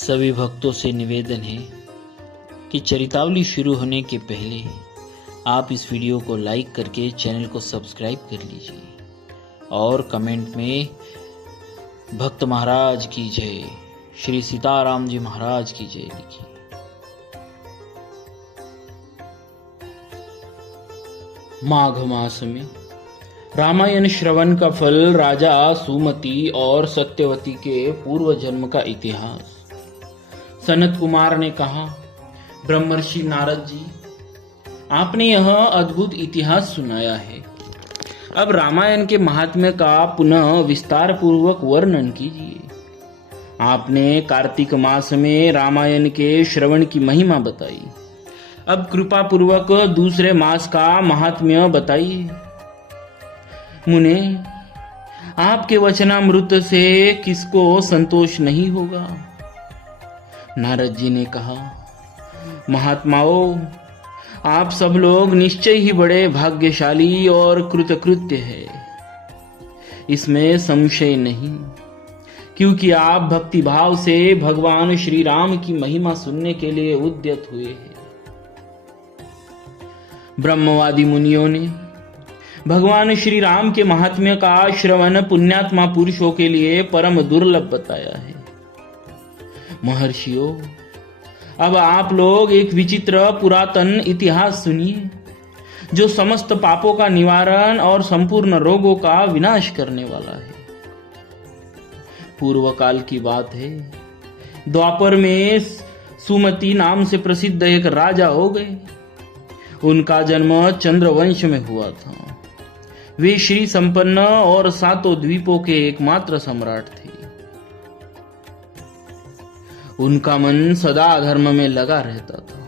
सभी भक्तों से निवेदन है कि चरितावली शुरू होने के पहले आप इस वीडियो को लाइक करके चैनल को सब्सक्राइब कर लीजिए और कमेंट में भक्त महाराज की जय, श्री सीताराम जी महाराज की जय लिखिए। माघ मास में रामायण श्रवण का फल, राजा सुमति और सत्यवती के पूर्व जन्म का इतिहास। सनत कुमार ने कहा, ब्रह्मर्षि नारद जी, आपने यह अद्भुत इतिहास सुनाया है। अब रामायण के महात्म्य का पुनः विस्तार पूर्वक वर्णन कीजिए। आपने कार्तिक मास में रामायण के श्रवण की महिमा बताई, अब कृपा पूर्वक दूसरे मास का महात्म्य बताइए। मुने, आपके वचनामृत से किसको संतोष नहीं होगा? नारद जी ने कहा, महात्माओं, आप सब लोग निश्चय ही बड़े भाग्यशाली और कृतकृत्य है, इसमें संशय नहीं, क्योंकि आप भक्ति भाव से भगवान श्री राम की महिमा सुनने के लिए उद्यत हुए हैं। ब्रह्मवादी मुनियों ने भगवान श्री राम के महात्म्य का श्रवण पुण्यात्मा पुरुषों के लिए परम दुर्लभ बताया है। महर्षियों, अब आप लोग एक विचित्र पुरातन इतिहास सुनिए, जो समस्त पापों का निवारण और संपूर्ण रोगों का विनाश करने वाला है। पूर्व काल की बात है, द्वापर में सुमति नाम से प्रसिद्ध एक राजा हो गए। उनका जन्म चंद्रवंश में हुआ था। वे श्री संपन्न और सातों द्वीपों के एकमात्र सम्राट थे। उनका मन सदा धर्म में लगा रहता था।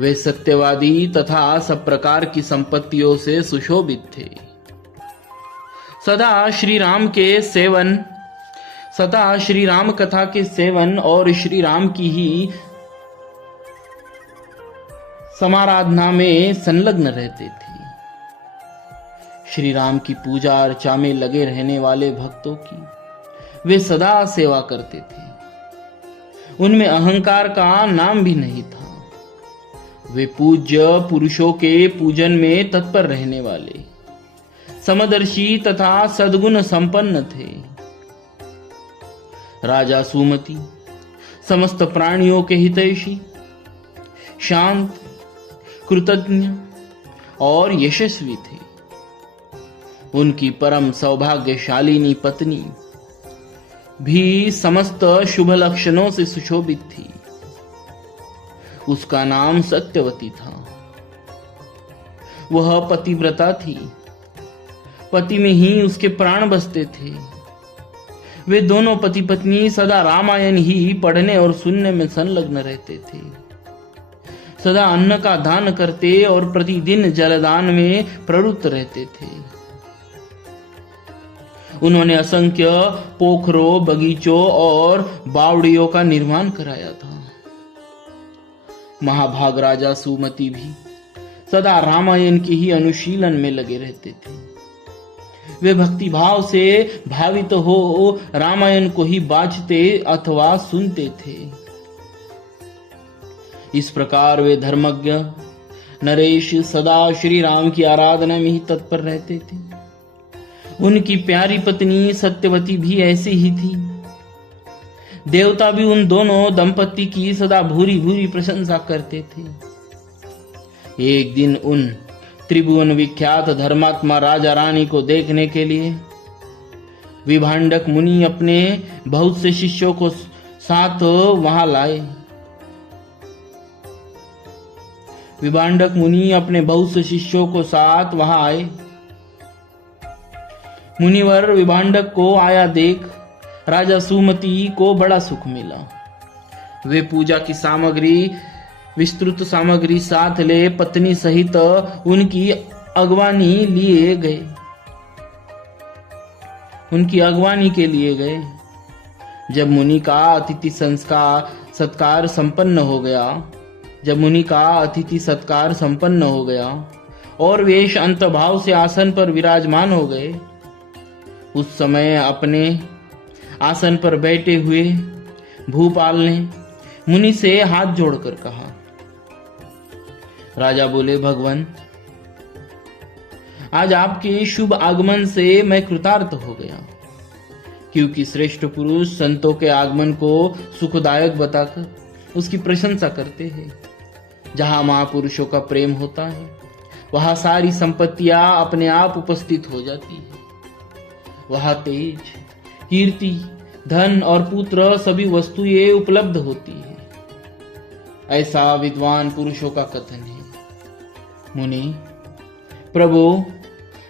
वे सत्यवादी तथा सब प्रकार की संपत्तियों से सुशोभित थे। सदा श्री राम कथा के सेवन और श्री राम की ही समाराधना में संलग्न रहते थे। श्री राम की पूजा अर्चा में लगे रहने वाले भक्तों की वे सदा सेवा करते थे। उनमें अहंकार का नाम भी नहीं था। वे पूज्य पुरुषों के पूजन में तत्पर रहने वाले, समदर्शी तथा सद्गुण संपन्न थे। राजा सुमति समस्त प्राणियों के हितैषी, शांत, कृतज्ञ और यशस्वी थे। उनकी परम सौभाग्यशालिनी पत्नी भी समस्त शुभ लक्षणों से सुशोभित थी। उसका नाम सत्यवती था। वह पतिव्रता थी। पति में ही उसके प्राण बसते थे। वे दोनों पति पत्नी सदा रामायण ही पढ़ने और सुनने में संलग्न रहते थे। सदा अन्न का दान करते और प्रतिदिन जलदान में प्रवृत्त रहते थे। उन्होंने असंख्य पोखरों, बगीचों और बावड़ियों का निर्माण कराया था। महाभाग राजा सुमति भी सदा रामायण की ही अनुशीलन में लगे रहते थे। वे भक्ति भाव से भावित हो रामायण को ही बाँचते अथवा सुनते थे। इस प्रकार वे धर्मज्ञ नरेश सदा श्री राम की आराधना में ही तत्पर रहते थे। उनकी प्यारी पत्नी सत्यवती भी ऐसी ही थी। देवता भी उन दोनों दंपति की सदा भूरी भूरी प्रशंसा करते थे। एक दिन उन त्रिभुवन विख्यात धर्मात्मा राजा रानी को देखने के लिए विभांडक मुनि अपने बहुत से शिष्यों को साथ वहां लाए। विभांडक मुनि अपने बहुत से शिष्यों को साथ वहां आए। मुनिवर विभांडक को आया देख राजा सुमति को बड़ा सुख मिला। वे पूजा की सामग्री, विस्तृत सामग्री साथ ले पत्नी सहित उनकी अगवानी के लिए गए। जब मुनि का अतिथि सत्कार संपन्न हो गया और वे शांत भाव से आसन पर विराजमान हो गए, उस समय अपने आसन पर बैठे हुए भूपाल ने मुनि से हाथ जोड़कर कहा। राजा बोले, भगवान, आज आपके शुभ आगमन से मैं कृतार्थ हो गया, क्योंकि श्रेष्ठ पुरुष संतों के आगमन को सुखदायक बताकर उसकी प्रशंसा करते हैं। जहां महापुरुषों का प्रेम होता है वहां सारी संपत्तियां अपने आप उपस्थित हो जाती है। वहां तेज, कीर्ति, धन और पुत्र सभी वस्तुएं उपलब्ध होती है। ऐसा विद्वान पुरुषों का कथन है। मुनि, प्रभु,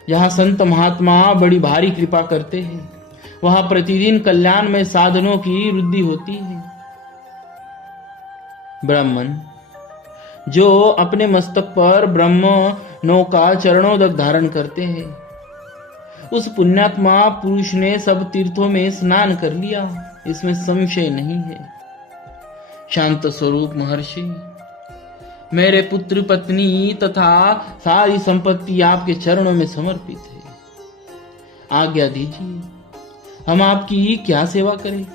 जहां संत महात्मा बड़ी भारी कृपा करते हैं वहां प्रतिदिन कल्याण में साधनों की वृद्धि होती है। ब्राह्मण, जो अपने मस्तक पर ब्रह्मणों का चरणोदक धारण करते हैं, उस पुण्यात्मा पुरुष ने सब तीर्थों में स्नान कर लिया, इसमें संशय नहीं है। शांत स्वरूप महर्षि, मेरे पुत्र पत्नी तथा सारी संपत्ति आपके चरणों में समर्पित है। आज्ञा दीजिए, हम आपकी क्या सेवा करें?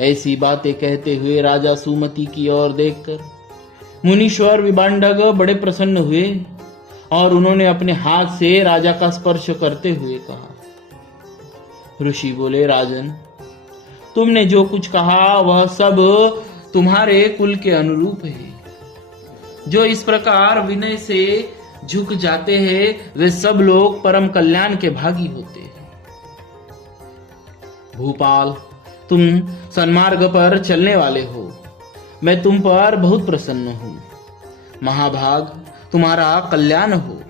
ऐसी बातें कहते हुए राजा सुमति की ओर देखकर मुनीश्वर विभांडक बड़े प्रसन्न हुए और उन्होंने अपने हाथ से राजा का स्पर्श करते हुए कहा। ऋषि बोले, राजन, तुमने जो कुछ कहा वह सब तुम्हारे कुल के अनुरूप है। जो इस प्रकार विनय से झुक जाते हैं वे सब लोग परम कल्याण के भागी होते हैं। भूपाल, तुम सन्मार्ग पर चलने वाले हो, मैं तुम पर बहुत प्रसन्न हूं। महाभाग, तुम्हारा कल्याण हो।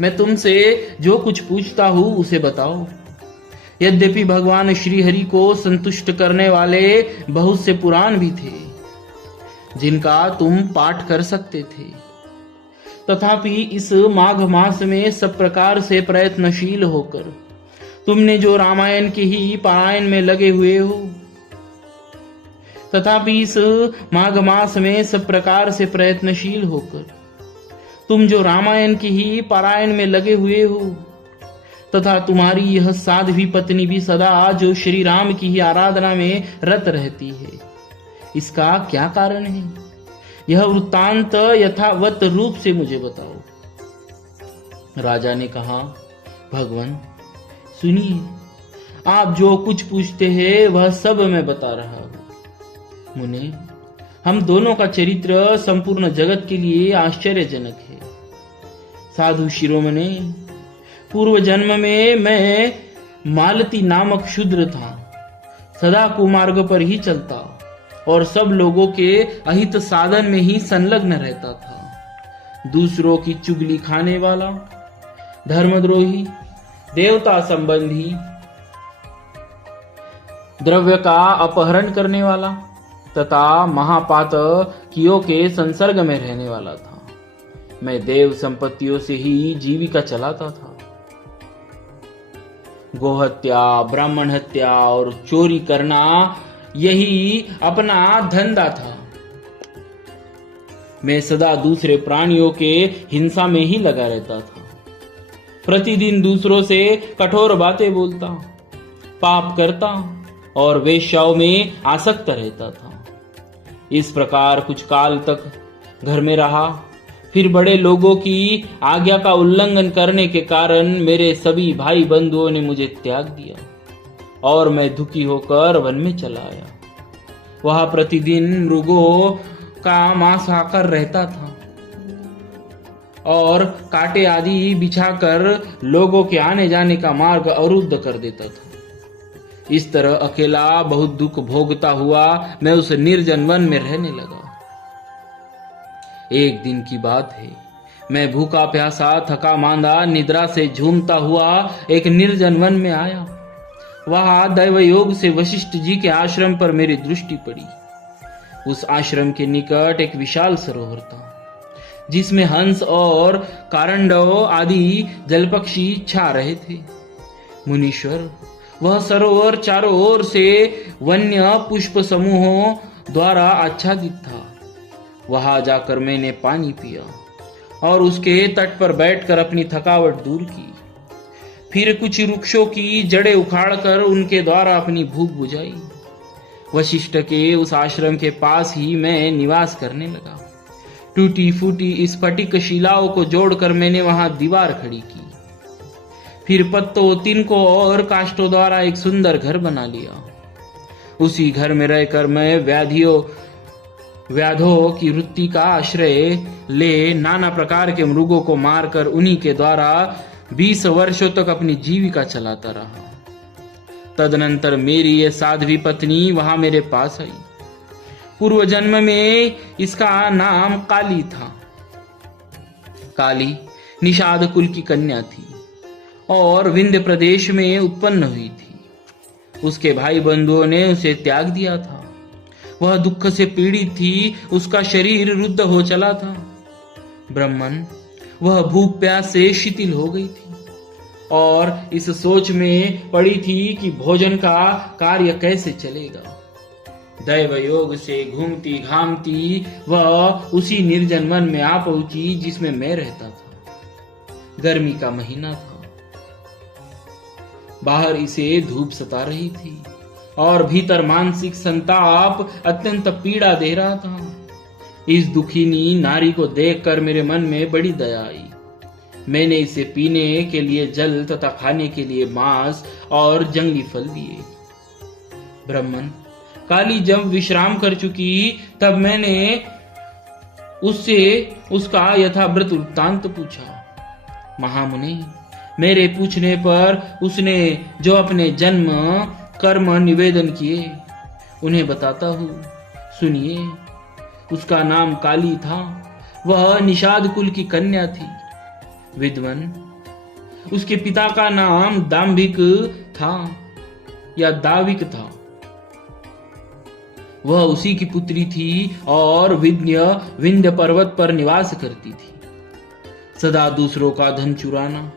मैं तुमसे जो कुछ पूछता हूं उसे बताओ। यद्यपि भगवान श्री हरि को संतुष्ट करने वाले बहुत से पुराण भी थे जिनका तुम पाठ कर सकते थे, तथापि इस माघ मास में सब प्रकार से प्रयत्नशील होकर तुमने जो रामायण के ही पारायण में लगे हुए हो, तथापि इस माघ मास में सब प्रकार से प्रयत्नशील होकर तुम जो रामायण की ही पारायण में लगे हुए हो, तथा तुम्हारी यह साध्वी पत्नी भी सदा जो श्री राम की ही आराधना में रत रहती है, इसका क्या कारण है? यह वृत्तांत यथावत रूप से मुझे बताओ। राजा ने कहा, भगवान, सुनिए, आप जो कुछ पूछते हैं वह सब मैं बता रहा हूं। मुने, हम दोनों का चरित्र संपूर्ण जगत के लिए आश्चर्यजनक है। साधु शिरोमणि, पूर्व जन्म में मैं मालती नामक शूद्र था, सदा कुमार्ग पर ही चलता और सब लोगों के अहित साधन में ही संलग्न रहता था। दूसरों की चुगली खाने वाला, धर्मद्रोही, देवता संबंधी, द्रव्य का अपहरण करने वाला तथा महापातकियों के संसर्ग में रहने वाला था। मैं देव संपत्तियों से ही जीविका चलाता था। गोहत्या, ब्राह्मण हत्या और चोरी करना यही अपना धंधा था। मैं सदा दूसरे प्राणियों के हिंसा में ही लगा रहता था। प्रतिदिन दूसरों से कठोर बातें बोलता, पाप करता और वेश्याओं में आसक्त रहता था। इस प्रकार कुछ काल तक घर में रहा। फिर बड़े लोगों की आज्ञा का उल्लंघन करने के कारण मेरे सभी भाई बंधुओं ने मुझे त्याग दिया और मैं दुखी होकर वन में चला आया। वहां प्रतिदिन मृगों का मांस खाकर रहता था और कांटे आदि बिछाकर लोगों के आने जाने का मार्ग अवरुद्ध कर देता था। इस तरह अकेला बहुत दुख भोगता हुआ मैं उस निर्जन वन में रहने लगा। एक दिन की बात है, मैं भूखा प्यासा थका मांदा निद्रा से झूमता हुआ एक निर्जन वन में आया। वहां दैव योग से वशिष्ठ जी के आश्रम पर मेरी दृष्टि पड़ी। उस आश्रम के निकट एक विशाल सरोवर था जिसमें हंस और कारंडव आदि जलपक्षी छा रहे थे। मुनीश्वर, वह सरोवर चारों ओर से वन्य पुष्प समूहों द्वारा आच्छादित था। वहां जाकर मैंने पानी पिया और उसके तट पर बैठकर अपनी थकावट दूर की। फिर कुछ वृक्षों की जड़ें उखाड़कर उनके द्वारा अपनी भूख बुझाई। वशिष्ठ के उस आश्रम के पास ही मैं निवास करने लगा। टूटी फूटी स्फटिक शिलाओं को जोड़कर मैंने वहां दीवार खड़ी की। फिर पत्तों, तिनकों और काष्ठों द्वारा एक सुंदर घर बना लिया। उसी घर में रहकर मैं व्याधों की वृत्ति का आश्रय ले नाना प्रकार के मृगों को मारकर उन्हीं के द्वारा 20 वर्षों तक अपनी जीविका चलाता रहा। तदनंतर मेरी ये साध्वी पत्नी वहां मेरे पास आई। पूर्व जन्म में इसका नाम काली था। काली निषाद कुल की कन्या थी और विंध्य प्रदेश में उत्पन्न हुई थी। उसके भाई बंधुओं ने उसे त्याग दिया था। वह दुख से पीड़ित थी। उसका शरीर रुद्ध हो चला था। ब्राह्मण, वह भूख प्यास से शिथिल हो गई थी और इस सोच में पड़ी थी कि भोजन का कार्य कैसे चलेगा। दैव योग से घूमती घामती वह उसी निर्जन वन में आ पहुंची जिसमें मैं रहता था। गर्मी का महीना था। बाहर इसे धूप सता रही थी और भीतर मानसिक संताप अत्यंत पीड़ा दे रहा था। इस दुखिनी नारी को देखकर मेरे मन में बड़ी दया आई। मैंने इसे पीने के लिए जल तथा खाने के लिए मांस और जंगली फल दिए। ब्राह्मण, काली जब विश्राम कर चुकी तब मैंने उससे उसका यथावृत वृत्तांत पूछा। महामुनि, मेरे पूछने पर उसने जो अपने जन्म कर्म निवेदन किए उन्हें बताता हूं, सुनिए। उसका नाम काली था। वह निषाद कुल की कन्या थी। विद्वन, उसके पिता का नाम दाम्भिक था या दाविक था। वह उसी की पुत्री थी और विंध्य पर्वत पर निवास करती थी। सदा दूसरों का धन चुराना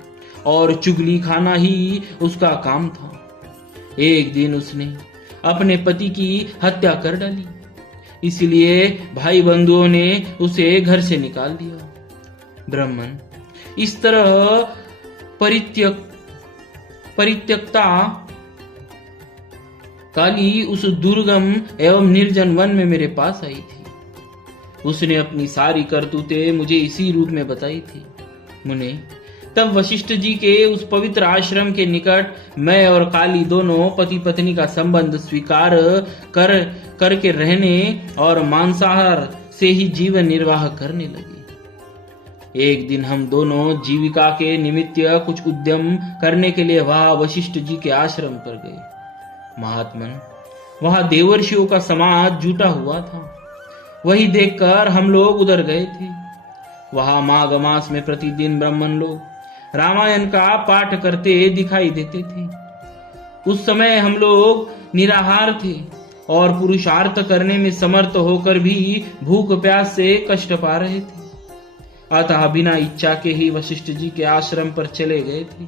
और चुगली खाना ही उसका काम था। एक दिन उसने अपने पति की हत्या कर डाली। इसलिए भाई बंधुओं ने उसे घर से निकाल दिया। ब्राह्मण, इस तरह परित्यक्ता काली उस दुर्गम एवं निर्जन वन में मेरे पास आई थी। उसने अपनी सारी करतूतें मुझे इसी रूप में बताई थी। मुने, तब वशिष्ठ जी के उस पवित्र आश्रम के निकट मैं और काली दोनों पति पत्नी का संबंध स्वीकार करके रहने और मांसाहार से ही जीवन निर्वाह करने लगे। एक दिन हम दोनों जीविका के निमित्त कुछ उद्यम करने के लिए वहां वशिष्ठ जी के आश्रम पर गए। महात्मन, वहां देवर्षियों का समाज जुटा हुआ था। वही देखकर हम लोग उधर गए थे। वहां माघ मास में प्रतिदिन ब्राह्मण लोग रामायण का पाठ करते दिखाई देते थे। उस समय हम लोग निराहार थे और पुरुषार्थ करने में समर्थ होकर भी भूख प्यास से कष्ट पा रहे थे। अतः बिना इच्छा के ही वशिष्ठ जी के आश्रम पर चले गए थे।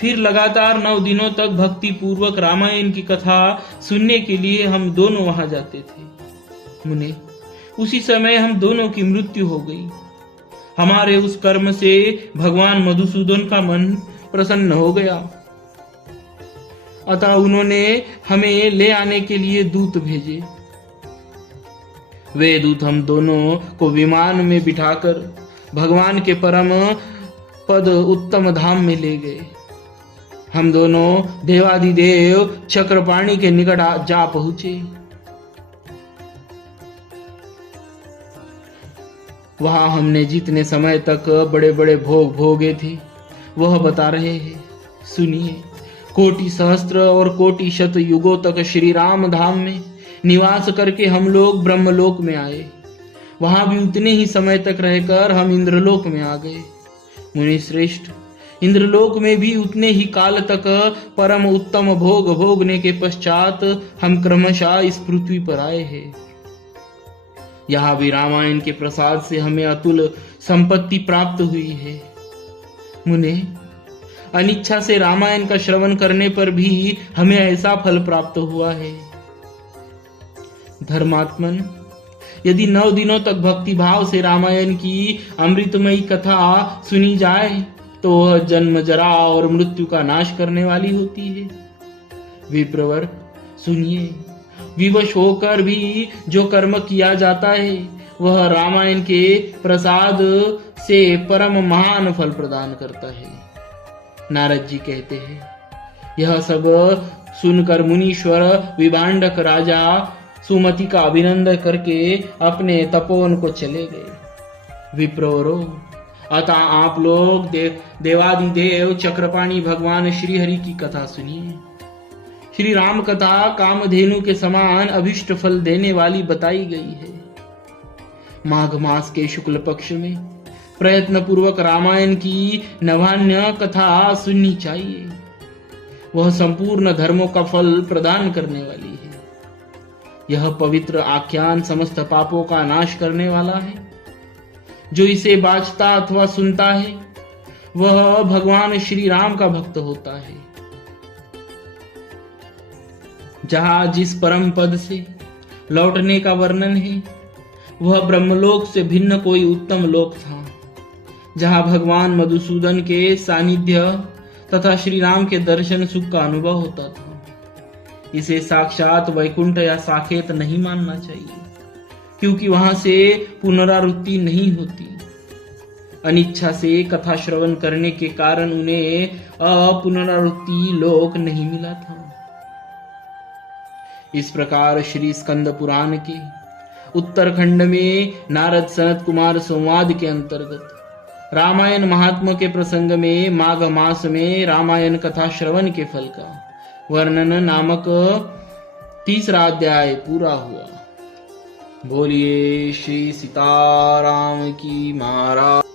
फिर लगातार 9 दिनों तक भक्ति पूर्वक रामायण की कथा सुनने के लिए हम दोनों वहां जाते थे। मुने, उसी समय हम दोनों की मृत्यु हो गई। हमारे उस कर्म से भगवान मधुसूदन का मन प्रसन्न हो गया। अतः उन्होंने हमें ले आने के लिए दूत भेजे। वे दूत हम दोनों को विमान में बिठाकर भगवान के परम पद उत्तम धाम में ले गए। हम दोनों देवादिदेव चक्रपाणी के निकट जा पहुंचे। वहां हमने जितने समय तक बड़े बड़े भोग भोगे थे वह बता रहे हैं, सुनिए। कोटि सहस्त्र और कोटि शत युगों तक श्री राम धाम में निवास करके हम लोग ब्रह्मलोक में आए। वहां भी उतने ही समय तक रहकर हम इंद्रलोक में आ गए। मुनि श्रेष्ठ, इंद्रलोक में भी उतने ही काल तक परम उत्तम भोग भोगने के पश्चात हम क्रमशः इस पृथ्वी पर आए हैं। यहाँ भी रामायण के प्रसाद से हमें अतुल संपत्ति प्राप्त हुई है। मुने, अनिच्छा से रामायण का श्रवण करने पर भी हमें ऐसा फल प्राप्त हुआ है। धर्मात्मन, यदि 9 दिनों तक भक्ति भाव से रामायण की अमृतमयी कथा सुनी जाए तो वह जन्म जरा और मृत्यु का नाश करने वाली होती है। विप्रवर, सुनिए। विवश होकर भी जो कर्म किया जाता है वह रामायण के प्रसाद से परम महान फल प्रदान करता है। नारद जी कहते हैं, यह सब सुनकर मुनीश्वर विभांडक राजा सुमति का अभिनंदन करके अपने तपोवन को चले गए। विप्रोरो, अतः आप लोग देवादिदेव चक्रपाणी भगवान श्री हरि की कथा सुनिए। श्री राम कथा कामधेनु के समान अभिष्ट फल देने वाली बताई गई है। माघ मास के शुक्ल पक्ष में प्रयत्न पूर्वक रामायण की नवान्य कथा सुननी चाहिए। वह संपूर्ण धर्मों का फल प्रदान करने वाली है। यह पवित्र आख्यान समस्त पापों का नाश करने वाला है। जो इसे बाजता अथवा सुनता है वह भगवान श्री राम का भक्त होता है। जहां जिस परम पद से लौटने का वर्णन है वह ब्रह्मलोक से भिन्न कोई उत्तम लोक था, जहां भगवान मधुसूदन के सानिध्य तथा श्री राम के दर्शन सुख का अनुभव होता था। इसे साक्षात वैकुंठ या साकेत नहीं मानना चाहिए, क्योंकि वहां से पुनरावृत्ति नहीं होती। अनिच्छा से कथा श्रवण करने के कारण उन्हें अपुनरावृत्ति लोक नहीं मिला था। इस प्रकार श्री स्कंद पुराण के उत्तरखंड में नारद सनत कुमार संवाद के अंतर्गत रामायण महात्मा के प्रसंग में माघ मास में रामायण कथा श्रवण के फल का वर्णन नामक 3रा अध्याय पूरा हुआ। बोलिए श्री सीताराम की महाराज।